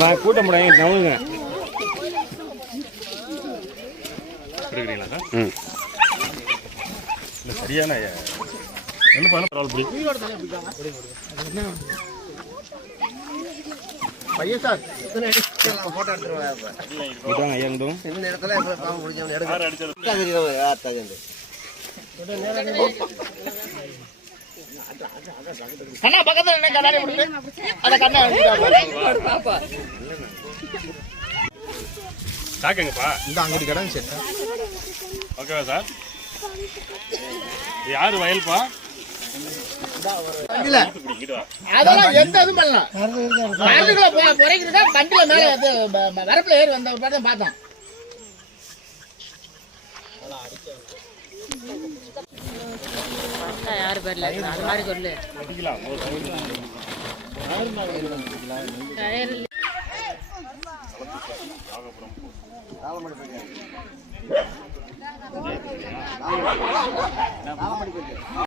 நான் கூட்ட முடியாது நவுங்க எடுக்கிறீங்களா சார்? ம் இல்லை சரியான என்ன பண்ண பரவாயில்ல பையன் சார் போட்டோ எடுத்துருவாங்க ஐயா இந்த இடத்துல கண்ணா பக்கத்துல என்ன கண்ணாடி முடியுது அத கண்ணா பாப்பா சாக்குங்கப்பா இந்த அங்கடி கடை சரி ஓகேவா சார்? யாரு வயல்ப்பா? அதெல்லாம் எந்த இதுவும் பண்ணலாம் வண்டியில மேல வரப்புல ஏறி வந்த பார்த்தோம். யாரு பேர்ல அது மாதிரி சொல்லு